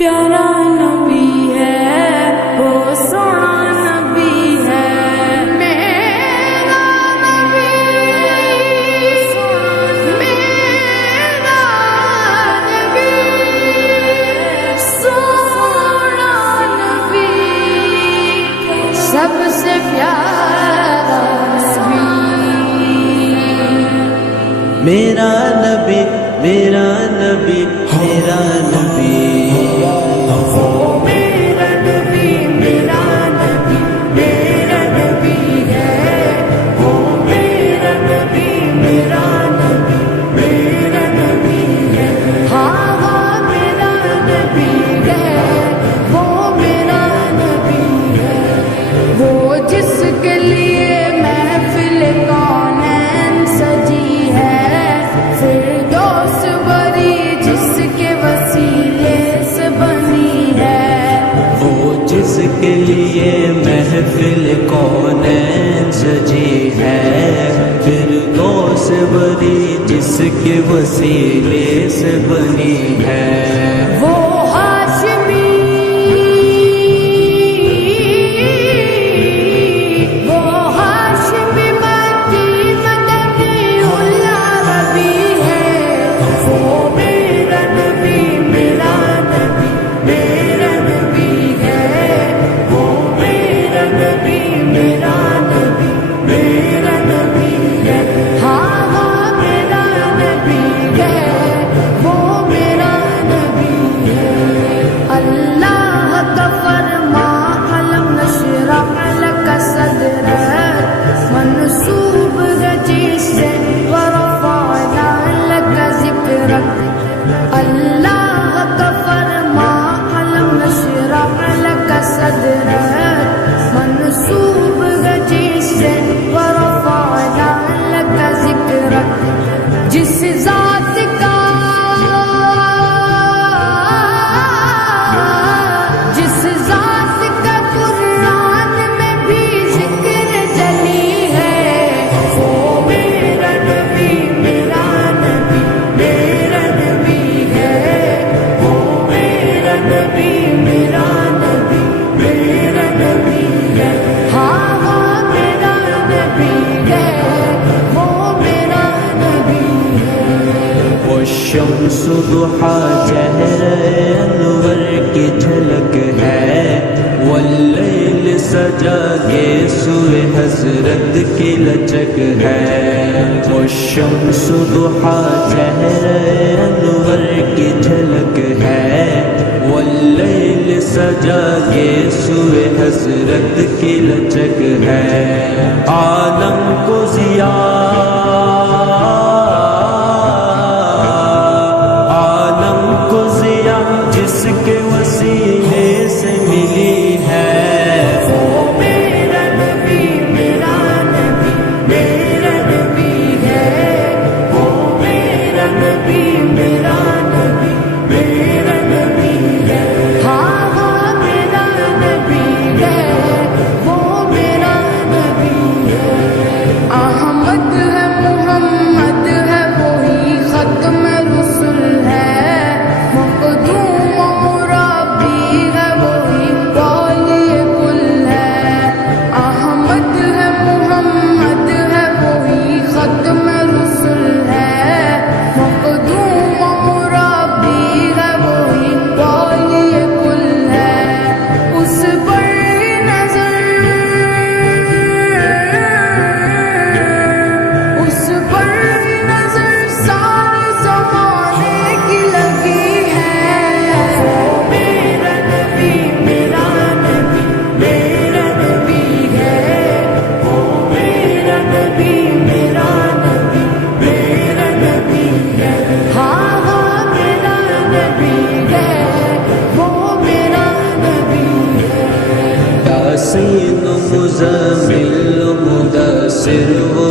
پیارا نبی ہے وہ سونا نبی ہے میرا نبی میرا نبی سونا نبی سب سے پیارا نبی میرا نبی میرا نبی میرا نبی جس کے لیے محفل کونین سجی ہے فردوس بری جس کے وسیلے سے بنی ہے وہ ہاشمی مکی مدنی العربی ہے وہ میرا نبی میرا نبی میرا نبی ہے میرا نبی میرا نبی ہے ہاں ہاں میرا نبی ہے وہ میرا نبی ہے اللہ کا فرما علم نشرح لک صدرک منصوب رجی سے ورفعنا لک ذکرک اللہ کا فرما علم نشرح لک صدرک منصوب گجی سے ورفعنا لک ذکرک جس ذات کا قرآن میں بھی ذکر جلی ہے وہ میرا نبی میرا نبی میرا نبی ہے وہ میرا نبی میرا نبی میرا نبی ہے ہاں ہاں میرا نبی ہے وہ میرا نبی ہے وہ شمس ضحا چہر انور کی جھلک ہے واللیل سجا کے سوئے حضرت کی لچک ہے وہ شمس ضحا چہر انور کی جھلک ہے واللیل سجا کے سوئے حضرت کی لچک ہے عالم کو ضیاء جس کے وسیلے سے ملی ہے وہ میرا نبی میرا نبی میرا نبی ہے وہ میرا نبی میرا نبی میرا نبی ہے ہاں ہاں میرا نبی ہے وہ میرا نبی ہے احمد ہے محمد ہے وہی ختم رسول ہے مقدوم و مربی ہے وہی والی کل ہے احمد ہے محمد ہے وہی ختم رسول ہے مقدوم و مربی ہے وہی والی کل ہے اس پر نظر سارے زمانے کی لگی ہے وہ میرا نبی میرا نبی میرا نبی ہے وہ میرا نبی میرا نبی میرا نبی ہے ہاں ہاں میرا نبی ہے وہ میرا نبی ہے یاسین و مزمل و مدثر و